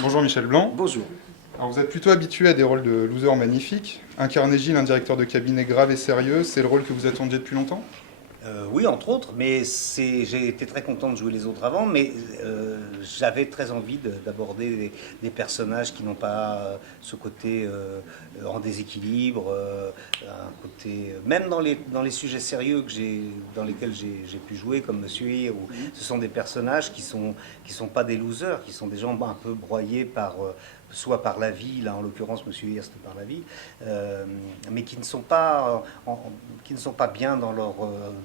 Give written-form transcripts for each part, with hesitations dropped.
Bonjour Michel Blanc. Bonjour. Alors vous êtes plutôt habitué à des rôles de loser magnifique. Incarner Gilles, un directeur de cabinet grave et sérieux, c'est le rôle que vous attendiez depuis longtemps? Oui, entre autres, mais j'ai été très content de jouer les autres avant, mais j'avais très envie d'aborder des personnages qui n'ont pas ce côté en déséquilibre, un côté, même dans les sujets sérieux dans lesquels j'ai pu jouer, comme Monsieur Hir, ce sont des personnages qui sont pas des losers, qui sont des gens un peu broyés par, soit par la vie, là en l'occurrence Monsieur Hir c'était par la vie, mais qui ne sont pas bien dans leur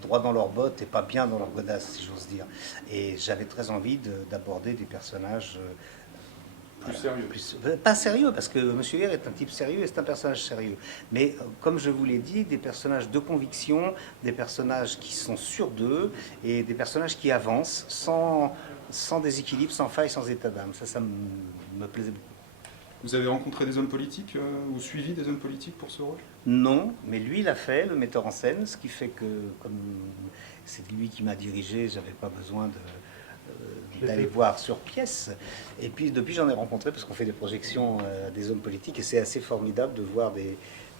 droit dans leurs bottes et pas bien dans leur godasse, si j'ose dire. Et j'avais très envie d'aborder des personnages Plus sérieux. pas sérieux, parce que Monsieur Hir est un type sérieux et c'est un personnage sérieux. Mais comme je vous l'ai dit, des personnages de conviction, des personnages qui sont sûrs d'eux et des personnages qui avancent sans déséquilibre, sans faille, sans état d'âme. Ça me plaisait beaucoup. Vous avez rencontré des hommes politiques ou suivi des hommes politiques pour ce rôle? Non, mais lui l'a fait, le metteur en scène, ce qui fait que, comme c'est lui qui m'a dirigé, j'avais pas besoin d'aller voir sur pièce. Et puis depuis j'en ai rencontré parce qu'on fait des projections des hommes politiques et c'est assez formidable de voir des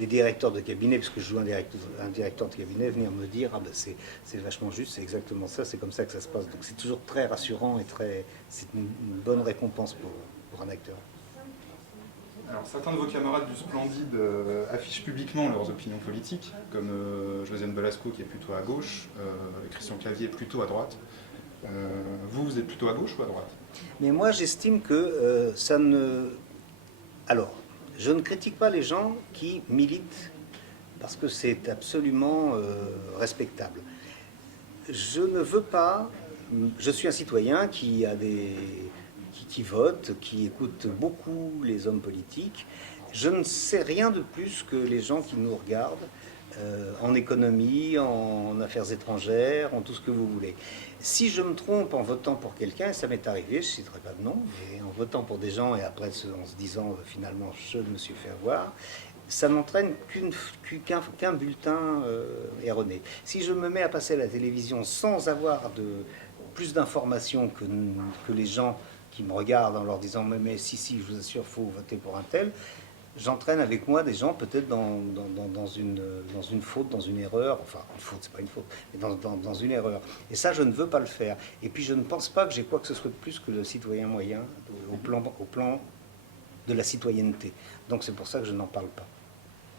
directeurs de cabinet, parce que je joue un directeur de cabinet, venir me dire ah ben c'est vachement juste, c'est exactement ça, c'est comme ça que ça se passe. Donc c'est toujours très rassurant et c'est une bonne récompense pour un acteur. Alors certains de vos camarades du Splendide affichent publiquement leurs opinions politiques, comme Josiane Balasco qui est plutôt à gauche, Christian Clavier plutôt à droite. Vous êtes plutôt à gauche ou à droite? Mais moi j'estime que ça ne... Alors, je ne critique pas les gens qui militent parce que c'est absolument respectable. Je ne veux pas... Je suis un citoyen qui vote, qui écoute beaucoup les hommes politiques. Je ne sais rien de plus que les gens qui nous regardent en économie, en affaires étrangères, en tout ce que vous voulez. Si je me trompe en votant pour quelqu'un, et ça m'est arrivé, je ne citerai pas de nom, mais en votant pour des gens et après en se disant finalement je me suis fait avoir, ça n'entraîne qu'un bulletin erroné. Si je me mets à passer à la télévision sans avoir plus d'informations que les gens qui me regardent en leur disant mais si, je vous assure, il faut voter pour un tel, j'entraîne avec moi des gens peut-être dans une faute, dans une erreur, enfin une faute c'est pas une faute, mais dans une erreur. Et ça je ne veux pas le faire. Et puis je ne pense pas que j'ai quoi que ce soit de plus que le citoyen moyen au plan de la citoyenneté. Donc c'est pour ça que je n'en parle pas.